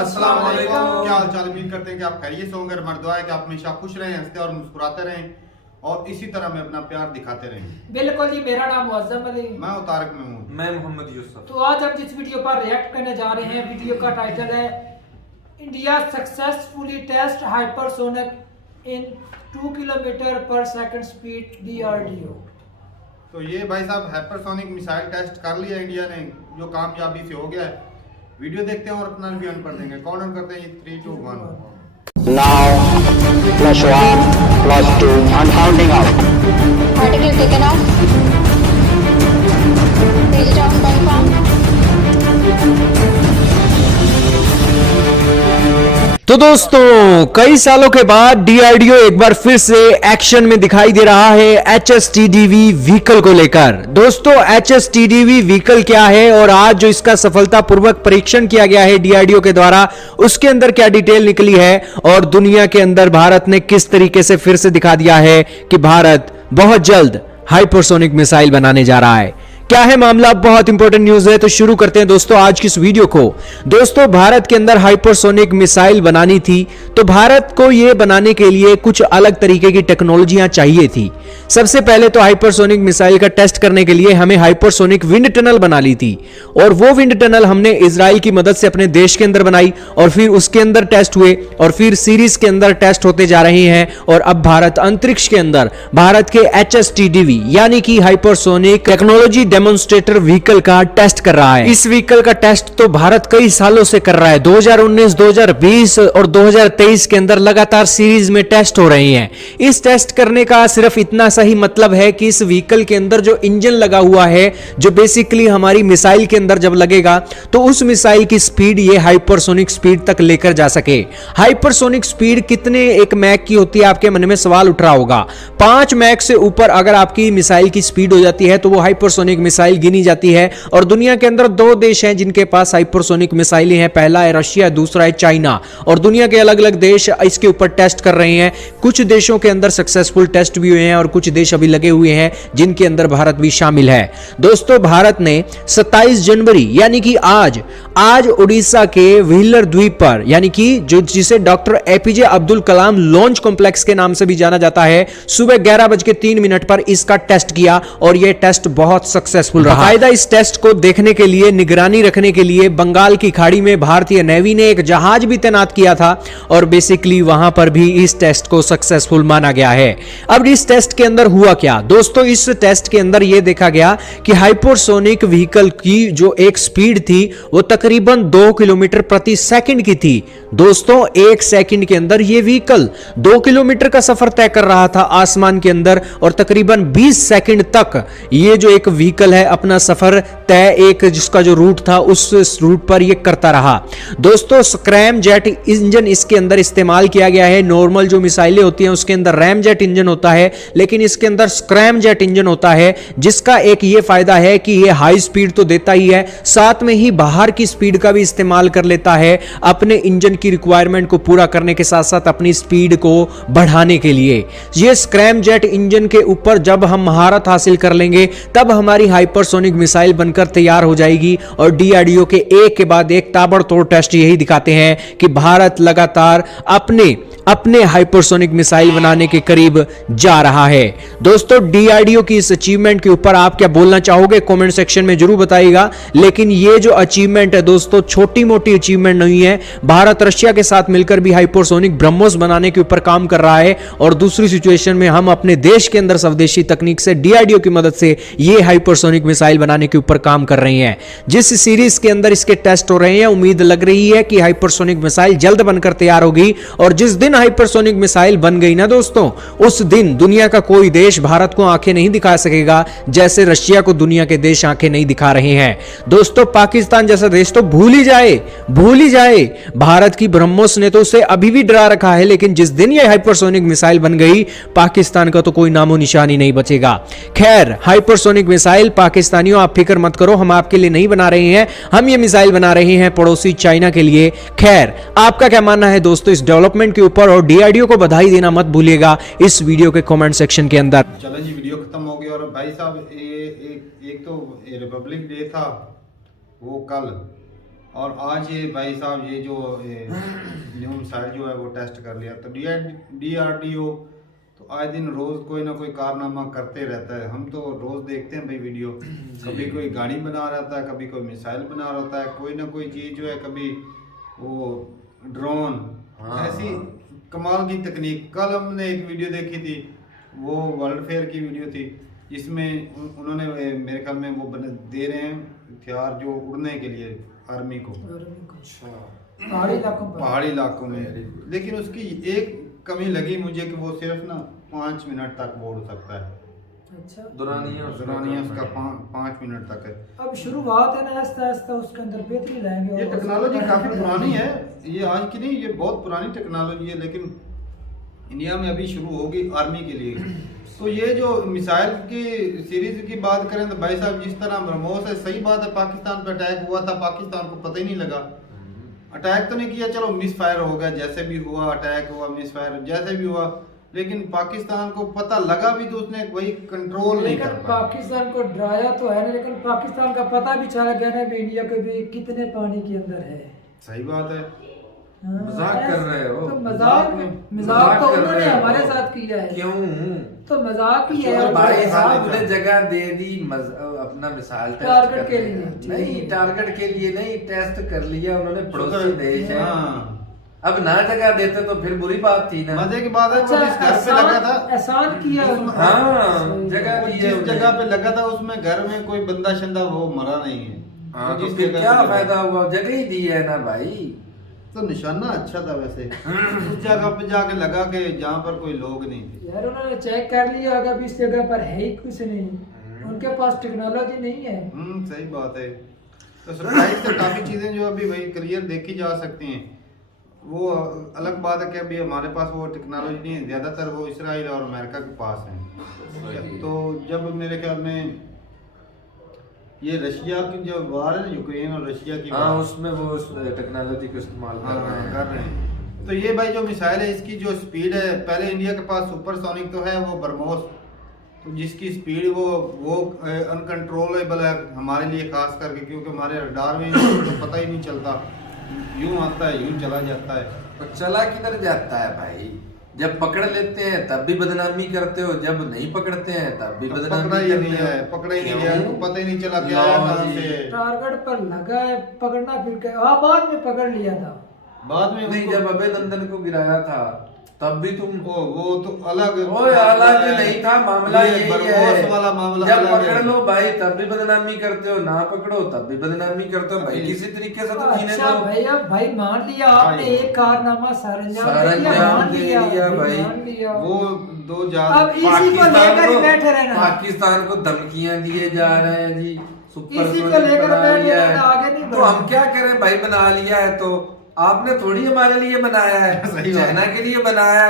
अस्सलाम वालेकुम। क्या हाल चाल, उम्मीद करते हैं कि आप खैरियत से होंगे। हमारी दुआ है कि आप हमेशा खुश रहें, हंसते और मुस्कुराते रहें और इसी तरह में अपना प्यार दिखाते रहें। बिल्कुल जी, मेरा नाम मुअज्जम अली, मैं तारिक महमूद, मैं मोहम्मद यूसुफ। तो आज हम जिस वीडियो पर रिएक्ट करने जा रहे हैं, वीडियो का टाइटल है इंडिया सक्सेसफुली टेस्ट हाइपरसोनिक इन 2 किलोमीटर पर सेकंड स्पीड DRDO। तो ये भाई साहब हाइपरसोनिक मिसाइल टेस्ट कर लिया इंडिया ने, जो कामयाबी से हो गया है। वीडियो देखते हैं और अपना रिव्यू पढ़ देंगे। कौन ऑन करते हैं? ये 3, 2, 1। Now, +1, +2, and counting out. Article taken off. Page it off, confirm. तो दोस्तों, कई सालों के बाद DRDO एक बार फिर से एक्शन में दिखाई दे रहा है HSTDV व्हीकल को लेकर। दोस्तों, HSTDV व्हीकल क्या है और आज जो इसका सफलतापूर्वक परीक्षण किया गया है DRDO के द्वारा, उसके अंदर क्या डिटेल निकली है और दुनिया के अंदर भारत ने किस तरीके से फिर से दिखा दिया है कि भारत बहुत जल्द हाइपरसोनिक मिसाइल बनाने जा रहा है। क्या है मामला? बहुत इंपॉर्टेंट न्यूज है, तो शुरू करते हैं दोस्तों आज की इस वीडियो को। दोस्तों, भारत के अंदर हाइपरसोनिक मिसाइल बनानी थी, तो भारत को यह बनाने के लिए कुछ अलग तरीके की टेक्नोलॉजियां चाहिए थी। सबसे पहले तो हाइपरसोनिक मिसाइल का टेस्ट करने के लिए हमें हाइपरसोनिक विंड टनल बना ली थी, और वो विंड टनल हमने इजराइल की मदद से अपने देश के अंदर बनाई और फिर उसके अंदर टेस्ट हुए और फिर सीरीज के अंदर टेस्ट होते जा रहे हैं। और अब भारत अंतरिक्ष के अंदर भारत के HSTDV यानी कि हाइपरसोनिक टेक्नोलॉजी डेमोन्स्ट्रेटर व्हीकल का टेस्ट कर रहा है। इस व्हीकल का टेस्ट तो भारत कई सालों से कर रहा है। 2019, 2020 और 2023 के अंदर लगातार सीरीज में टेस्ट हो रहे हैं। इस टेस्ट करने का सिर्फ इतना सही मतलब है कि इस व्हीकल के अंदर जो इंजन लगा हुआ है, जो बेसिकली हमारी मिसाइल के अंदर जब लगेगा तो उस मिसाइल की स्पीड ये हाइपरसोनिक स्पीड तक लेकर जा सके। हाइपरसोनिक स्पीड कितने एक मैक की होती है, आपके मन में सवाल उठ रहा होगा। 5 मैक से ऊपर अगर आपकी मिसाइल की स्पीड हो जाती है तो वो हाइपरसोनिक मिसाइल गिनी जाती है। और दुनिया के अंदर 2 देश हैं जिनके पास हाइपरसोनिक मिसाइलें हैं, पहला है रशिया, दूसरा है चाइना। और दुनिया के अलग अलग देश इसके ऊपर टेस्ट कर रहे हैं। कुछ देशों के अंदर सक्सेसफुल टेस्ट भी हुए हैं और कुछ देश अभी लगे हुए हैं जिनके अंदर भारत भी शामिल है। दोस्तों, भारत ने 27 जनवरी यानी कि आज उड़ीसा के व्हीलर द्वीप पर, यानी कि जिसे doctor APJ Abdul Kalam launch complex के नाम से भी जाना जाता है, सुबह 11:03 पर इसका टेस्ट किया और यह टेस्ट बहुत सक्सेसफुल रहा। बाकायदा इस टेस्ट को देखने के लिए, निगरानी रखने के लिए बंगाल की खाड़ी में भारतीय नेवी ने एक जहाज भी तैनात किया था और बेसिकली वहां पर भी इस टेस्ट को सक्सेसफुल माना गया है। अब इस टेस्ट के अंदर हुआ क्या दोस्तों? इस टेस्ट के अंदर यह देखा गया कि हाइपरसोनिक व्हीकल की जो एक स्पीड थी वो तकरीबन 2 किलोमीटर प्रति सेकंड की थी। दोस्तों, 1 सेकंड के अंदर यह व्हीकल 2 किलोमीटर का सफर तय कर रहा था आसमान के अंदर, और तकरीबन 20 सेकंड तक यह जो एक व्हीकल है अपना सफर तय, एक जिसका जो रूट था उस रूट पर यह करता रहा। दोस्तों, स्क्रैम जेट इंजन इसके अंदर इस्तेमाल किया गया है। नॉर्मल जो मिसाइलें होती हैं उसके अंदर रैम जेट इंजन होता है, लेकिन इसके अंदर स्क्रैम जेट इंजन होता है, जिसका एक ये फायदा है कि ये हाई स्पीड तो देता ही है, साथ में ही बाहर की स्पीड का भी इस्तेमाल कर लेता है अपने इंजन की रिक्वायरमेंट को पूरा करने के साथ साथ अपनी स्पीड को बढ़ाने के लिए। ये स्क्रैम जेट इंजन के ऊपर जब हम महारत हासिल कर लेंगे तब हमारी हाइपरसोनिक मिसाइल बनकर तैयार हो जाएगी। और DRDO के एक के बाद एक ताबड़तोड़ टेस्ट यही दिखाते हैं कि भारत लगातार अपने हाइपरसोनिक मिसाइल बनाने के करीब जा रहा है। दोस्तों, DRDO की इस अचीवमेंट के ऊपर आप क्या बोलना चाहोगे? कमेंट सेक्शन में जरूर बताइएगा। लेकिन ये जो अचीवमेंट है दोस्तों, छोटी मोटी अचीवमेंट नहीं है। भारत रशिया के साथ मिलकर भी हाइपरसोनिक ब्रह्मोस बनाने के ऊपर काम कर रहा है, और दूसरी सिचुएशन में हम अपने देश के अंदर स्वदेशी तकनीक से DRDO की मदद से ये हाइपरसोनिक मिसाइल बनाने के ऊपर काम कर रहे हैं। जिस सीरीज के अंदर इसके टेस्ट हो रहे हैं, उम्मीद लग रही है कि हाइपरसोनिक मिसाइल जल्द बनकर तैयार होगी, और जिस दिन हाइपरसोनिक मिसाइल बन गई ना दोस्तों, उस दिन दुनिया का कोई देश भारत को आंखें नहीं दिखा सकेगा, जैसे रशिया को दुनिया के देश आंखें नहीं दिखा रहे हैं। दोस्तों, पाकिस्तान जैसा देश तो भूल ही जाए। भारत की ब्रह्मोस ने तो उसे अभी भी डरा रखा है, लेकिन जिस दिन यह हाइपरसोनिक मिसाइल बन गई, पाकिस्तान का तो कोई नामो निशान ही नहीं बचेगा। खैर, हाइपरसोनिक मिसाइल पाकिस्तानियों आप फिक्र मत करो, हम आपके लिए नहीं बना रहे हैं, हम ये मिसाइल बना रहे हैं पड़ोसी चाइना के लिए। खैर, आपका क्या मानना है दोस्तों इस डेवलपमेंट के ऊपर? और DRDO को बधाई देना मत भूलिएगा इस वीडियो के कमेंट सेक्शन के अंदर। चलो जी, वीडियो खत्म हो गई। और भाई साहब, एक तो रिपब्लिक डे था वो कल, और आज ये भाई साहब ये जो न्यू मिसाइल जो है वो टेस्ट कर लिया। तो DRDO तो आए दिन रोज कोई ना कोई कारनामा करते रहता है। हम तो रोज देखते हैं भाई वीडियो, कभी कोई गाड़ी बना रहता है, कभी कोई मिसाइल बना रहता है, कोई ना कोई चीज जो है, कभी वो ड्रोन, ऐसी कमाल की तकनीक। कल हमने एक वीडियो देखी थी, वो वर्ल्ड फेयर की वीडियो थी, जिसमें उन्होंने मेरे ख्याल में वो दे रहे हैं हथियार जो उड़ने के लिए आर्मी को पहाड़ी इलाकों में। लेकिन उसकी एक कमी लगी मुझे कि वो सिर्फ ना 5 मिनट तक वो उड़ सकता है। अच्छा, दुरानिया उसका 5 मिनट तक है। अब शुरुआत है ना, आस्ता आस्ता उसके अंदर बेहतरी लाएंगे। ये टेक्नोलॉजी काफी पुरानी है, ये आज की नहीं, ये बहुत पुरानी टेक्नोलॉजी है, लेकिन इंडिया में अभी शुरू होगी आर्मी के लिए। तो ये जो मिसाइल की सीरीज की बात करें तो भाई साहब जिस तरह ब्रह्मोस है, सही बात है, पाकिस्तान पे अटैक हुआ था, पाकिस्तान को पता ही नहीं लगा। अटैक तो नहीं किया, चलो मिस फायर हो गया, जैसे भी हुआ, अटैक हुआ, मिस फायर जैसे भी हुआ, लेकिन पाकिस्तान को पता लगा भी तो उसने वही कंट्रोल नहीं कर पाया। पाकिस्तान को डराया तो है ना, लेकिन पाकिस्तान का पता भी चल गया ना इंडिया के भी कितने पानी के अंदर है। सही बात है, मजाक कर रहे हो। तो मजाक तो उन्होंने हमारे साथ किया है। क्यों? तो मजाक ही है भाई साहब ने जगह दे दी अपना मिसाइल टारगेट के लिए, नहीं टारगेट के लिए नहीं, टेस्ट कर लिया उन्होंने, पड़ोसी देश है। अब ना जगह देते तो फिर बुरी बात थी ना। मजे की बात है, जिस घर पे लगा था एहसान किया, जगह दी जिस जगह पे लगा था उसमें घर में कोई बंदा शंदा वो मरा नहीं है। तो फिर क्या फायदा हुआ, जगह ही दी है ना भाई। तो निशाना अच्छा था वैसे उस जगह पे जाके लगा के जहाँ पर कोई लोग नहीं थे। यार उन्होंने चेक कर लिया होगा भी इस जगह पर है ही कुछ नहीं, उनके पास टेक्नोलॉजी नहीं है। सही बात है। तो सरप्राइज से काफी चीजें जो अभी भाई क्लियर देखी जा सकती हैं। वो अलग बात है कि अभी हमारे पास वो टेक्नोलॉजी नहीं है, ज्यादातर वो इसराइल और अमेरिका के पास है। तो जब मेरे ख्याल में ये रशिया की जो वार है ना, यूक्रेन और रशिया की, उसमें वो टेक्नोलॉजी को इस्तेमाल कर रहे हैं। तो ये भाई जो मिसाइल है इसकी जो स्पीड है, पहले इंडिया के पास सुपरसोनिक तो है वो ब्रह्मोस, तो जिसकी स्पीड वो अनकंट्रोलेबल है हमारे लिए खास करके, क्योंकि हमारे रडार में तो पता ही नहीं चलता, यूं आता है यूं चला जाता है। तो चला किधर जाता है भाई? जब पकड़ लेते हैं तब भी बदनामी करते हो, जब नहीं पकड़ते हैं तब भी बदनामी पकड़ा ही नहीं है, पकड़ा ही नहीं है, उनको पता ही नहीं चला क्या है कहां से। टारगेट पर लगा है, पकड़ना फिर क्या, बाद में पकड़ लिया था। बाद में नहीं, जब अभय नंदन को गिराया था तब भी तुम वो तो अलग अलग नहीं था मामला, ये वाला मामला। जब पकड़ लो भाई तब भी बदनामी करते हो, ना पकड़ो तब भी बदनामी करते हो भाई, किसी तरीके से तो जीने दो। भाई अब भाई मान लिया आपने, एक कारनामा सरंजाम दे दिया भाई, वो 2000 अब इसी को लेकर बैठे रहना, पाकिस्तान को धमकियां दिए जा रहे हैं जी, इसी को लेकर बैठे रहना, आगे नहीं। तो हम क्या करें भाई, बना लिया है तो आपने थोड़ी हमारे लिए बनाया है, चाइना के लिए बनाया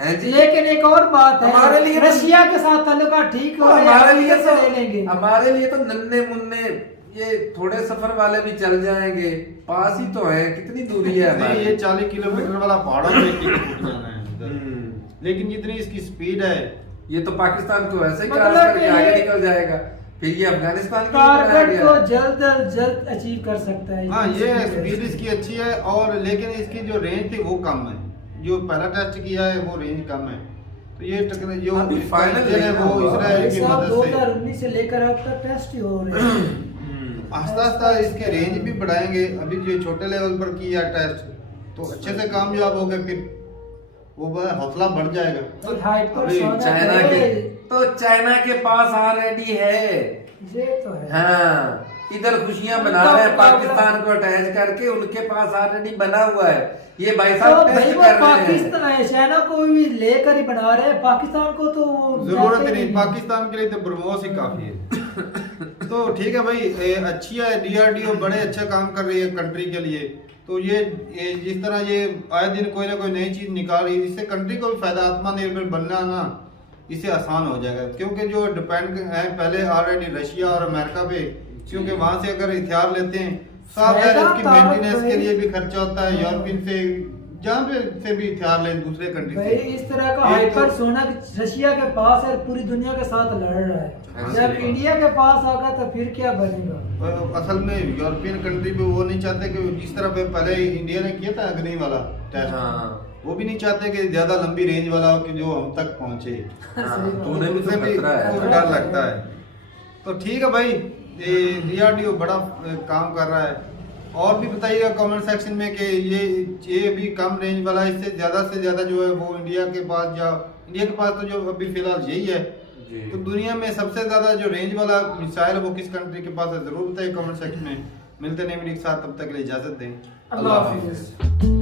है जी। लेकिन एक और बात है, हमारे लिए रशिया के साथ ताल्लुकात ठीक हो, हमारे लिए तो ले लेंगे, हमारे लिए तो नन्हे मुन्ने ये थोड़े सफर वाले भी चल जाएंगे, पास ही तो है, कितनी दूरी है हमारी। ये 40 किलोमीटर वाला पहाड़ों में टिकट जाना है, लेकिन जितनी इसकी स्पीड है ये तो पाकिस्तान को ऐसे ही क्रॉस करके आगे निकल जाएगा, फिर ये अफगानिस्तान टारगेट को जल्द अचीव कर सकता है। हाँ, ये स्पीड इसकी अच्छी है, और लेकिन इसकी जो रेंज थी वो कम है, जो पहला टेस्ट किया है वो रेंज कम है। तो ये जो फाइनल है वो इजराइल की मदद से 2019 से लेकर अब तक टेस्ट ही हो रहे हैं। आस्ता आस्ता इसके रेंज भी बढ़ाएंगे। अभी जो छोटे लेवल पर किया टेस्ट तो अच्छे से कामयाब हो गए, फिर वो हौसला बढ़ जाएगा। चाइना के पास ऑलरेडी है, ये तो है। हाँ, इधर खुशियां मना रहे हैं पाकिस्तान को अटैच करके, उनके पास ऑलरेडी बना हुआ है। ये भाई साहब टेस्ट कर रहे हैं। पाकिस्तान है, चाइना को भी लेकर ही बना रहे हैं, पाकिस्तान को तो जरूरत नहीं, पाकिस्तान के लिए तो ब्रह्मोस ही काफी है। तो ठीक है भाई, अच्छी है, DRDO बड़े अच्छा काम कर रही है कंट्री के लिए। तो ये जिस तरह ये आए दिन कोई ना कोई नई चीज निकाल रही है, इससे कंट्री को भी फायदा, आत्मनिर्भर बनना ना इसे आसान हो जाएगा, क्योंकि जो डिपेंड है पहले ऑलरेडी रशिया और अमेरिका पे, क्योंकि वहां से अगर हथियार लेते हैं साफ है इसकी मेंटेनेंस के लिए भी खर्चा होता है, यूरोपियन से जहाँ पे से भी हथियार लें दूसरे कंट्री से। इस तरह का हाइपरसोनिक रशिया के पास है, पूरी दुनिया के साथ लड़ रहा है। जब इंडिया के पास आगा तो फिर क्या बनेगा। असल में यूरोपियन कंट्री पे वो नहीं चाहते कि जिस तरह पे पहले इंडिया ने किया था अग्नि वाला टेस्ट, हाँ। वो भी नहीं चाहते कि ज्यादा लंबी रेंज वाला हो कि जो हम तक पहुंचे। तूने भी तो उससे भी खतरा है वो ना। डर लगता है। तो ठीक है भाई, ये DRDO बड़ा काम कर रहा है। और भी बताइएगा कमेंट सेक्शन में कि ये भी कम रेंज वाला, इससे से ज्यादा जो है वो इंडिया के पास, या इंडिया के पास तो जो अभी फिलहाल यही है। तो दुनिया में सबसे ज्यादा जो रेंज वाला मिसाइल है वो किस कंट्री के पास है, जरूर बताइए कमेंट सेक्शन में। मिलते हैं नई वीडियो के साथ, तब तक के लिए इजाजत दें। अल्लाह हाफिज़।